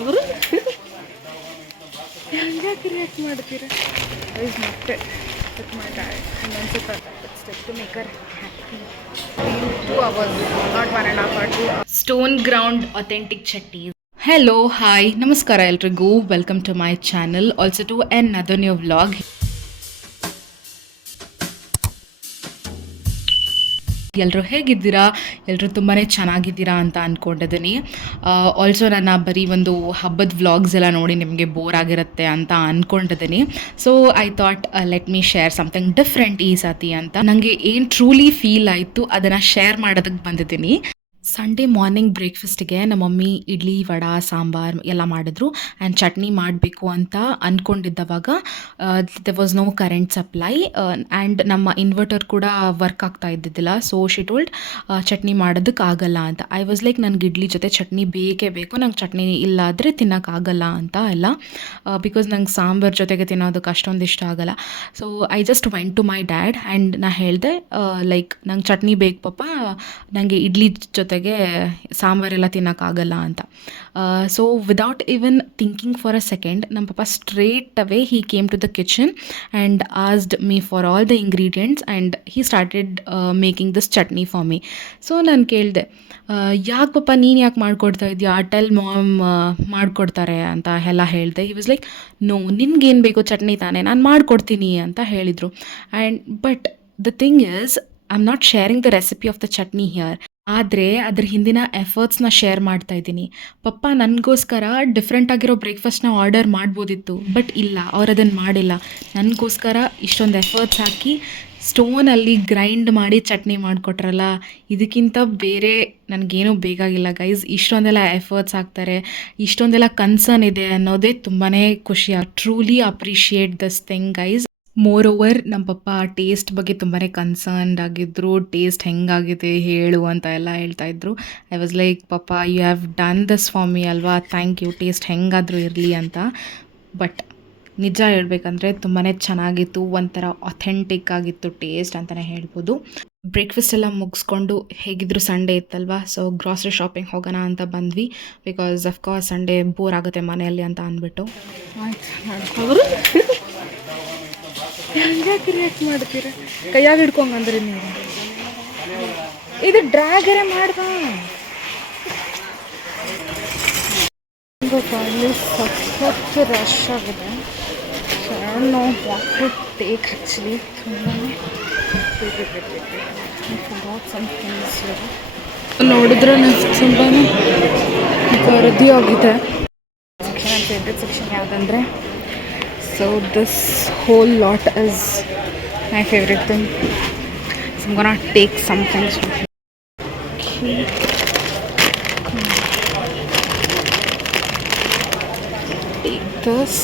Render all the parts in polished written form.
ಅವರು ಹೆಂಗೆ ರಿಯಾಕ್ಟ್ ಮಾಡ್ತೀರಾ ಐಸ್ ಮತ್ತೆ ವಿತ್ ಮೈ ಡ್ಯಾಡ್ ಇನ್ನೊಂದು ಸ್ವಲ್ಪ step to make her happy 2 hours not 1.5 or 2 hours. Stone ground authentic chutney. Hello hi ನಮಸ್ಕಾರ ಎಲ್ರಿಗೂ, welcome to my channel, also to another new vlog. ಎಲ್ಲರೂ ಹೇಗಿದ್ದೀರಾ? ಎಲ್ಲರೂ ತುಂಬಾ ಚೆನ್ನಾಗಿದ್ದೀರಾ ಅಂತ ಅಂದ್ಕೊಂಡಿದ್ದೀನಿ. ಆಲ್ಸೋ ನನ್ನ ಬರೀ ಒಂದು ಹಬ್ಬದ ವ್ಲಾಗ್ಸ್ ಎಲ್ಲ ನೋಡಿ ನಿಮಗೆ ಬೋರ್ ಆಗಿರುತ್ತೆ ಅಂತ ಅಂದ್ಕೊಂಡಿದ್ದೀನಿ. So I thought let me share something different ಈ ಸತಿ ಅಂತ. ನನಗೆ ಏನು ಟ್ರೂಲಿ ಫೀಲ್ ಆಯಿತು ಅದನ್ನು ಶೇರ್ ಮಾಡೋದಕ್ಕೆ ಬಂದಿದ್ದೀನಿ. ಸಂಡೇ ಮಾರ್ನಿಂಗ್ ಬ್ರೇಕ್ಫಾಸ್ಟಿಗೆ ನಮ್ಮ ಮಮ್ಮಿ ಇಡ್ಲಿ ವಡೆ ಸಾಂಬಾರು ಎಲ್ಲ ಮಾಡಿದ್ರು ಆ್ಯಂಡ್ ಚಟ್ನಿ ಮಾಡಬೇಕು ಅಂತ ಅಂದ್ಕೊಂಡಿದ್ದವಾಗ they was no current supply and ನಮ್ಮ ಇನ್ವರ್ಟರ್ ಕೂಡ ವರ್ಕ್ ಆಗ್ತಾ ಇದ್ದಿದ್ದಿಲ್ಲ. ಸೊ ಶಿ ಟೋಲ್ಡ್ ಚಟ್ನಿ ಮಾಡೋದಕ್ಕೆ ಆಗಲ್ಲ ಅಂತ. ಐ ವಾಸ್ ಲೈಕ್ ನನಗೆ ಇಡ್ಲಿ ಜೊತೆ ಚಟ್ನಿ ಬೇಕೇ ಬೇಕು, ನಂಗೆ ಚಟ್ನಿ ಇಲ್ಲಾದರೆ ತಿನ್ನೋಕ್ಕಾಗಲ್ಲ ಅಂತ ಎಲ್ಲ, ಬಿಕಾಸ್ ನಂಗೆ ಸಾಂಬಾರು ಜೊತೆಗೆ ತಿನ್ನೋದಕ್ಕೆ ಅಷ್ಟೊಂದು ಇಷ್ಟ ಆಗಲ್ಲ. So I just went to my dad and ನಾ ಹೇಳಿದೆ ಲೈಕ್ ನಂಗೆ ಚಟ್ನಿ ಬೇಕು ಪಾಪ, ನನಗೆ ಇಡ್ಲಿ ಜೊತೆಗೆ ಸಾಂಬಾರೆಲ್ಲ ತಿನ್ನೋಕ್ಕಾಗಲ್ಲ ಅಂತ. So without even thinking for a second ನಮ್ಮ ಪಾಪ straight away he came to the kitchen and asked me for all the ingredients and he started making this chutney for me. So ನಾನು ಕೇಳಿದೆ, ಯಾಕೆ ಪಾಪ ನೀನು ಯಾಕೆ ಮಾಡಿಕೊಡ್ತಾ ಇದೆಯಾ, ಟೆಲ್ ಮಾಮ್ ಮಾಡಿಕೊಡ್ತಾರೆ ಅಂತ ಎಲ್ಲ ಹೇಳಿದೆ. ಹಿ ವಾಸ್ ಲೈಕ್ ನೋ, ನಿನ್ಗೇನು ಬೇಕು ಚಟ್ನಿ ತಾನೇ, ನಾನು ಮಾಡಿಕೊಡ್ತೀನಿ ಅಂತ ಹೇಳಿದರು. And but the thing is I am not sharing the recipe of the chutney here, ಆದರೆ ಅದ್ರ ಹಿಂದಿನ ಎಫರ್ಟ್ಸ್ನ ಶೇರ್ ಮಾಡ್ತಾ ಇದ್ದೀನಿ. ಪಪ್ಪ ನನಗೋಸ್ಕರ ಡಿಫ್ರೆಂಟ್ ಆಗಿರೋ ಬ್ರೇಕ್ಫಾಸ್ಟ್ನ ಆರ್ಡರ್ ಮಾಡ್ಬೋದಿತ್ತು, ಬಟ್ ಇಲ್ಲ, ಅವ್ರು ಅದನ್ನು ಮಾಡಿಲ್ಲ. ನನಗೋಸ್ಕರ ಇಷ್ಟೊಂದು ಎಫರ್ಟ್ಸ್ ಹಾಕಿ ಸ್ಟೋನಲ್ಲಿ ಗ್ರೈಂಡ್ ಮಾಡಿ ಚಟ್ನಿ ಮಾಡಿಕೊಟ್ರಲ್ಲ, ಇದಕ್ಕಿಂತ ಬೇರೆ ನನಗೇನೂ ಬೇಕಾಗಿಲ್ಲ ಗೈಸ್. ಇಷ್ಟೊಂದೆಲ್ಲ ಎಫರ್ಟ್ಸ್ ಹಾಕ್ತಾರೆ, ಇಷ್ಟೊಂದೆಲ್ಲ ಕನ್ಸರ್ನ್ ಇದೆ ಅನ್ನೋದೇ ತುಂಬಾ ಖುಷಿ. Truly appreciate this thing guys. More over ನಮ್ಮ ಪಪ್ಪ ಟೇಸ್ಟ್ ಬಗ್ಗೆ ತುಂಬಾ ಕನ್ಸರ್ನ್ಡ್ ಆಗಿದ್ದರು. ಟೇಸ್ಟ್ ಹೆಂಗಾಗಿದೆ ಹೇಳು ಅಂತ ಎಲ್ಲ ಹೇಳ್ತಾಯಿದ್ರು. I was like papa you have done this for me ಅಲ್ವಾ, ಥ್ಯಾಂಕ್ ಯು, ಟೇಸ್ಟ್ ಹೆಂಗಾದರೂ ಇರಲಿ ಅಂತ. ಬಟ್ ನಿಜ ಹೇಳ್ಬೇಕಂದ್ರೆ ತುಂಬಾ ಚೆನ್ನಾಗಿತ್ತು, ಒಂಥರ ಅಥೆಂಟಿಕ್ ಆಗಿತ್ತು ಟೇಸ್ಟ್ ಅಂತಲೇ ಹೇಳ್ಬೋದು. ಬ್ರೇಕ್ಫಾಸ್ಟ್ ಎಲ್ಲ ಮುಗಿಸ್ಕೊಂಡು ಹೇಗಿದ್ರು ಸಂಡೇ ಇತ್ತಲ್ವ, ಸೊ ಗ್ರಾಸರಿ ಶಾಪಿಂಗ್ ಹೋಗೋಣ ಅಂತ ಬಂದ್ವಿ. ಬಿಕಾಸ್ ಅಫ್ಕೋರ್ಸ್ ಸಂಡೇ ಬೋರ್ ಆಗುತ್ತೆ ಮನೆಯಲ್ಲಿ ಅಂತ ಅಂದ್ಬಿಟ್ಟು. ಅವರು ಹೆಂಗೆ ರಿಯಾಕ್ಟ್ ಮಾಡ್ತೀರಾ, ಕೈಯಾಗ ಹಿಡ್ಕೊಂಗಂದ್ರಿ ನೀವು. ಇದು ಡ್ರ್ಯಾಗರೇ ಮಾಡ್ದ ಅಲ್ಲಿ ಸಖತ್ ರಶ್ ಆಗಿದೆ. No what to take actually, ತುಂಬಾ ನೋಡಿದ್ರೆ ನನಗೆ ತುಂಬಾ ವರದಿ ಆಗಿದೆ. ಸೆಕ್ಷನ್ ನನ್ನ ಫೇವ್ರೆಟ್ ಸೆಕ್ಷನ್ ಯಾವುದಂದರೆ, so this whole lot is my favorite thing, so I'm gonna take some things from here. Okay. Take this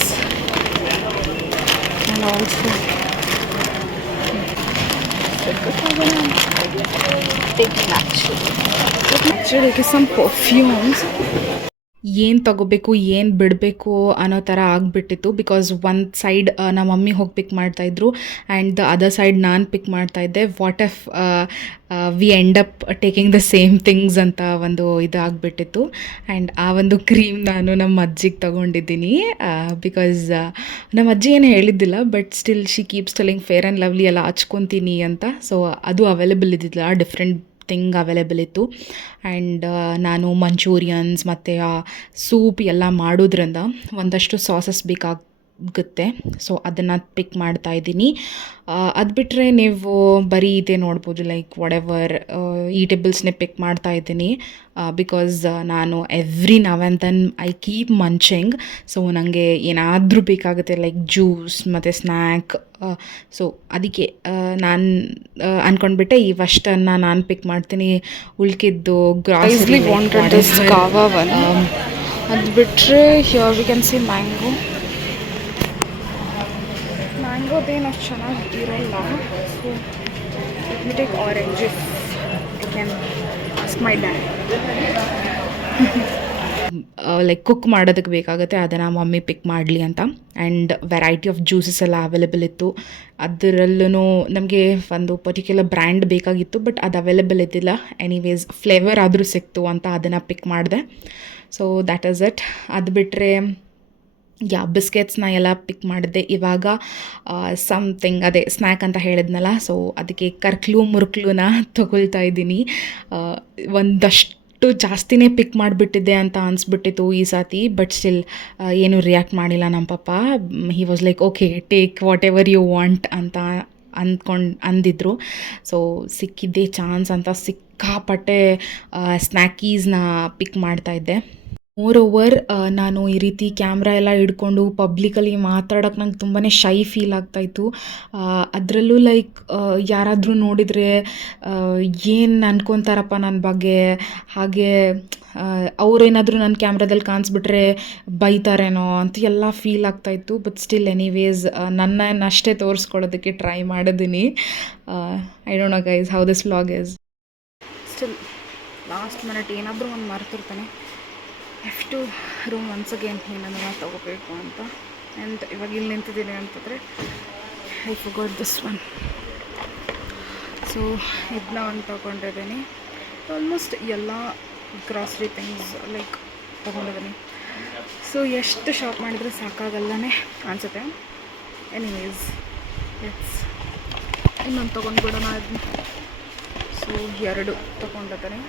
and also take actually some perfumes. ಏನು ತೊಗೋಬೇಕು ಏನು ಬಿಡಬೇಕು ಅನ್ನೋ ಥರ ಆಗಿಬಿಟ್ಟಿತ್ತು. ಬಿಕಾಸ್ ಒಂದು ಸೈಡ್ ನಮ್ಮ ಮಮ್ಮಿ ಹೋಗಿ ಪಿಕ್ ಮಾಡ್ತಾಯಿದ್ರು ಆ್ಯಂಡ್ ದ ಅದರ್ ಸೈಡ್ ನಾನು ಪಿಕ್ ಮಾಡ್ತಾಯಿದ್ದೆ. What F V end up taking the same things ಅಂತ ಒಂದು ಇದು ಆಗಿಬಿಟ್ಟಿತ್ತು. ಆ್ಯಂಡ್ ಆ ಒಂದು ಕ್ರೀಮ್ ನಾನು ನಮ್ಮ ಅಜ್ಜಿಗೆ ತೊಗೊಂಡಿದ್ದೀನಿ. ಬಿಕಾಸ್ ನಮ್ಮ ಅಜ್ಜಿ ಏನು ಹೇಳಿದ್ದಿಲ್ಲ, but still she keeps telling fair and lovely ಎಲ್ಲ ಹಚ್ಕೊತೀನಿ ಅಂತ. ಸೊ ಅದು ಅವೈಲೇಬಲ್ ಇದ್ದಿಲ್ಲ, ಡಿಫ್ರೆಂಟ್ ಥಿಂಗ್ ಅವೈಲೇಬಲ್ ಇತ್ತು. ಆ್ಯಂಡ್ ನಾನು ಮಂಚೂರಿಯನ್ಸ್ ಮತ್ತು ಸೂಪ್ ಎಲ್ಲ ಮಾಡೋದ್ರಿಂದ ಒಂದಷ್ಟು ಸಾಸಸ್ ಬೇಕಾಗುತ್ತೆ. ಸೊ ಅದನ್ನು ಪಿಕ್ ಮಾಡ್ತಾಯಿದ್ದೀನಿ. ಅದು ಬಿಟ್ಟರೆ ನೀವು ಬರೀ ಇದೇ ನೋಡ್ಬೋದು, ಲೈಕ್ ವಾಟ್ ಈಟೇಬಲ್ಸ್ನೇ ಪಿಕ್ ಮಾಡ್ತಾಯಿದ್ದೀನಿ. ಬಿಕಾಸ್ ನಾನು every now and then I keep munching. So ನನಗೆ ಏನಾದರೂ ಬೇಕಾಗುತ್ತೆ ಲೈಕ್ ಜ್ಯೂಸ್ ಮತ್ತು ಸ್ನ್ಯಾಕ್. ಸೊ ಅದಕ್ಕೆ ನಾನು ಅಂದ್ಕೊಂಡ್ಬಿಟ್ಟೆ ಇವಷ್ಟನ್ನು ನಾನು ಪಿಕ್ ಮಾಡ್ತೀನಿ. ಉಳ್ಕಿದ್ದು ಗ್ರಾಸರಿ ಅದು ಬಿಟ್ಟರೆ ಹಿಯರ್ ವಿ ಕ್ಯಾನ್ ಸಿ ಮ್ಯಾಂಗೋದೇನು ಅಷ್ಟು ಚೆನ್ನಾಗಿರಲ್ಲ. So let me take orange if I can ask my dad. Like cook ಮಾಡೋದಕ್ಕೆ ಬೇಕಾಗುತ್ತೆ, ಅದನ್ನು ಮಮ್ಮಿ ಪಿಕ್ ಮಾಡಲಿ ಅಂತ. ಆ್ಯಂಡ್ ವೆರೈಟಿ ಆಫ್ ಜ್ಯೂಸಸ್ ಎಲ್ಲ ಅವೈಲೇಬಲ್ ಇತ್ತು. ಅದರಲ್ಲೂ ನಮಗೆ ಒಂದು ಪರ್ಟಿಕ್ಯುಲರ್ ಬ್ರ್ಯಾಂಡ್ ಬೇಕಾಗಿತ್ತು, ಬಟ್ ಅದು ಅವೈಲೇಬಲ್ ಇದ್ದಿಲ್ಲ. ಎನಿವೇಸ್ ಫ್ಲೇವರ್ ಆದರೂ ಸಿಕ್ತು ಅಂತ ಅದನ್ನು ಪಿಕ್ ಮಾಡಿದೆ. So that is it. ಅದು ಬಿಟ್ಟರೆ ಬಿಸ್ಕೆಟ್ಸ್ನ ಎಲ್ಲ ಪಿಕ್ ಮಾಡಿದ್ದೆ. ಇವಾಗ ಸಮಥಿಂಗ್ ಅದೇ ಸ್ನ್ಯಾಕ್ ಅಂತ ಹೇಳಿದ್ನಲ್ಲ, ಸೊ ಅದಕ್ಕೆ ಮುರುಕ್ಲುನ ತೊಗೊಳ್ತಾ ಇದ್ದೀನಿ. ಒಂದಷ್ಟು ಜಾಸ್ತಿನೇ ಪಿಕ್ ಮಾಡಿಬಿಟ್ಟಿದ್ದೆ ಅಂತ ಅನಿಸ್ಬಿಟ್ಟಿತ್ತು ಈ ಸಾತಿ. ಬಟ್ ಸ್ಟಿಲ್ ಏನೂ ರಿಯಾಕ್ಟ್ ಮಾಡಿಲ್ಲ ನಮ್ಮ ಪಪ್ಪ. He was like okay, take whatever you want ಅಂತ ಅಂದಿದ್ರು. ಸೊ ಸಿಕ್ಕಿದ್ದೇ ಚಾನ್ಸ್ ಅಂತ ಸಿಕ್ಕಾಪಟ್ಟೆ ಸ್ನ್ಯಾಕೀಸ್ನ ಪಿಕ್ ಮಾಡ್ತಾಯಿದ್ದೆ. ಮೋರ್ ಓವರ್ ನಾನು ಈ ರೀತಿ ಕ್ಯಾಮ್ರಾ ಎಲ್ಲ ಹಿಡ್ಕೊಂಡು ಪಬ್ಲಿಕಲ್ಲಿ ಮಾತಾಡೋಕ್ಕೆ ನಂಗೆ ತುಂಬಾ ಶೈ ಫೀಲ್ ಆಗ್ತಾಯಿತ್ತು. ಅದರಲ್ಲೂ ಲೈಕ್ ಯಾರಾದರೂ ನೋಡಿದರೆ ಏನು ಅನ್ಕೊತಾರಪ್ಪ ನನ್ನ ಬಗ್ಗೆ, ಹಾಗೆ ಅವರೇನಾದರೂ ನನ್ನ ಕ್ಯಾಮ್ರಾದಲ್ಲಿ ಕಾಣಿಸ್ಬಿಟ್ರೆ ಬೈತಾರೇನೋ ಅಂತ ಎಲ್ಲ ಫೀಲ್ ಆಗ್ತಾಯಿತ್ತು. ಬಟ್ ಸ್ಟಿಲ್ ಎನಿವೇಸ್ ನನ್ನನ್ನಷ್ಟೇ ತೋರಿಸ್ಕೊಳ್ಳೋದಕ್ಕೆ ಟ್ರೈ ಮಾಡಿದ್ದೀನಿ. I don't know guys how this vlog is. Still last minute ಏನಾದರೂ ಒಂದು ಮರ್ತಿರ್ತಾನೆ. F two room once again ಏನನ್ನ ತೊಗೋಬೇಕು ಅಂತ. ಆ್ಯಂಡ್ ಇವಾಗ ಇಲ್ಲಿ ನಿಂತಿದ್ದೀನಿ ಅಂತಂದರೆ I forgot this one. So ಇದನ್ನ ಒಂದು ತೊಗೊಂಡಿದ್ದೀನಿ. ಆಲ್ಮೋಸ್ಟ್ ಎಲ್ಲ ಗ್ರಾಸರಿ ಥಿಂಗ್ಸ್ ಲೈಕ್ ತೊಗೊಂಡಿದ್ದೀನಿ. ಸೊ ಎಷ್ಟು ಶಾಪ್ ಮಾಡಿದರೆ ಸಾಕಾಗಲ್ಲನೇ ಅನಿಸುತ್ತೆ. ಎನಿವೇಸ್ ಲೆಟ್ಸ್ ಇನ್ನೊಂದು ತೊಗೊಂಡ್ಬಿಡೋಣ. ಅದನ್ನ ಸೊ 2 ತೊಗೊಂಡಿದ್ದೀನಿ.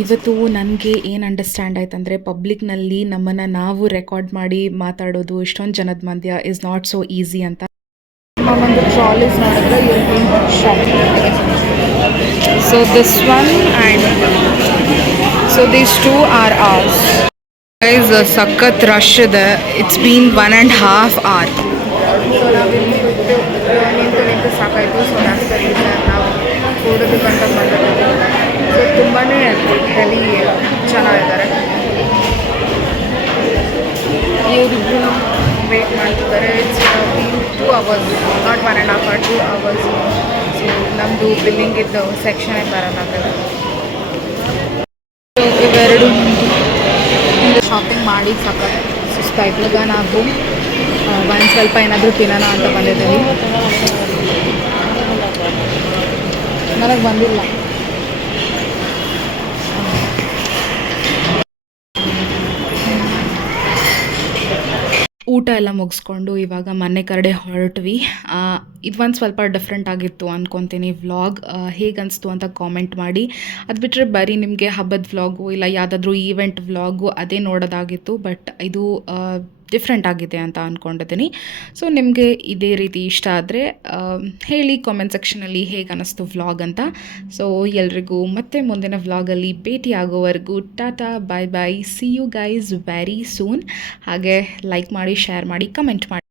ಇವತ್ತು ನನಗೆ ಏನು ಅಂಡರ್ಸ್ಟ್ಯಾಂಡ್ ಆಯ್ತಂದರೆ, ಪಬ್ಲಿಕ್ನಲ್ಲಿ ನಮ್ಮನ್ನು ನಾವು ರೆಕಾರ್ಡ್ ಮಾಡಿ ಮಾತಾಡೋದು ಇಷ್ಟೊಂದು ಜನದ ಮಧ್ಯ ಇಸ್ ನಾಟ್ ಸೋ ಈಸಿ ಅಂತ. ಒಂದು ಟ್ರಾಲೀಸ್ ನೋಡಿದ್ರೆ shopping. So this one and so these 2 are ours. Guys ಸಖತ್ ರಶ್ ಇದೆ. It's been 1.5 hour. ಸೊ ನಾವಿಲ್ಲಿ ನಿಂತು ಸಾಕಾಯಿತು. ಸೊ ದ್ಯಾಟ್ಸ್ ದ ರೀಸನ್ ನಾವು ಕೂಡೋದಕ್ಕಂತ ಬಂದಿರೋದು. ಸೊ ತುಂಬಾ ಡೆಲಿ ಚೆನ್ನಾಗಿದ್ದಾರೆ. ಇವರಿಬ್ಬರು ವೇಟ್ ಮಾಡ್ತಿದ್ದಾರೆ. It's 2 hours, not 1.5 hour, 2 hours. So ನಮ್ಮದು ಬಿಲ್ಲಿಂಗಿದ್ದು ಸೆಕ್ಷನೇ ಬರಲ್ಲ. ಸೊ ಇವೆರಡು ಶಾಪಿಂಗ್ ಮಾಡಿ ಸಖತ್ ಸುಸ್ತಾಯ್ತು. ಈಗ ನಾವು ಒಂದು ಸ್ವಲ್ಪ ಏನಾದರೂ ತಿನ್ನೋಣ ಅಂತ ಬಂದಿದ್ದೀವಿ. ನನಗೆ ಬಂದಿಲ್ಲ. ಊಟ ಎಲ್ಲ ಮುಗಿಸ್ಕೊಂಡು ಇವಾಗ ಮನೆ ಕಡೆ ಹೊರಟ್ವಿ. ಇದು ಒಂದು ಸ್ವಲ್ಪ ಡಿಫ್ರೆಂಟ್ ಆಗಿತ್ತು ಅಂದ್ಕೊತೀನಿ ವ್ಲಾಗ್. ಹೇಗೆ ಅನಿಸ್ತು ಅಂತ ಕಾಮೆಂಟ್ ಮಾಡಿ. ಅದು ಬಿಟ್ಟರೆ ಬರೀ ನಿಮಗೆ ಹಬ್ಬದ ವ್ಲಾಗು ಇಲ್ಲ ಯಾವುದಾದ್ರೂ ಈವೆಂಟ್ ವ್ಲಾಗು ಅದೇ ನೋಡೋದಾಗಿತ್ತು. ಬಟ್ ಇದು ಡಿಫ್ರೆಂಟ್ ಆಗಿದೆ ಅಂತ ಅಂದ್ಕೊಂಡಿದ್ದೀನಿ. ಸೊ ನಿಮಗೆ ಇದೇ ರೀತಿ ಇಷ್ಟ ಆದರೆ ಹೇಳಿ ಕಾಮೆಂಟ್ ಸೆಕ್ಷನಲ್ಲಿ ಹೇಗೆ ಅನ್ನಿಸ್ತು ವ್ಲಾಗ್ ಅಂತ. ಸೊ ಎಲ್ರಿಗೂ ಮತ್ತೆ ಮುಂದಿನ ವ್ಲಾಗಲ್ಲಿ ಭೇಟಿ ಆಗೋವರೆಗೂ ಟಾಟಾ, bye bye, see you guys very soon. ಹಾಗೆ ಲೈಕ್ ಮಾಡಿ, ಶೇರ್ ಮಾಡಿ, ಕಮೆಂಟ್ ಮಾಡಿ.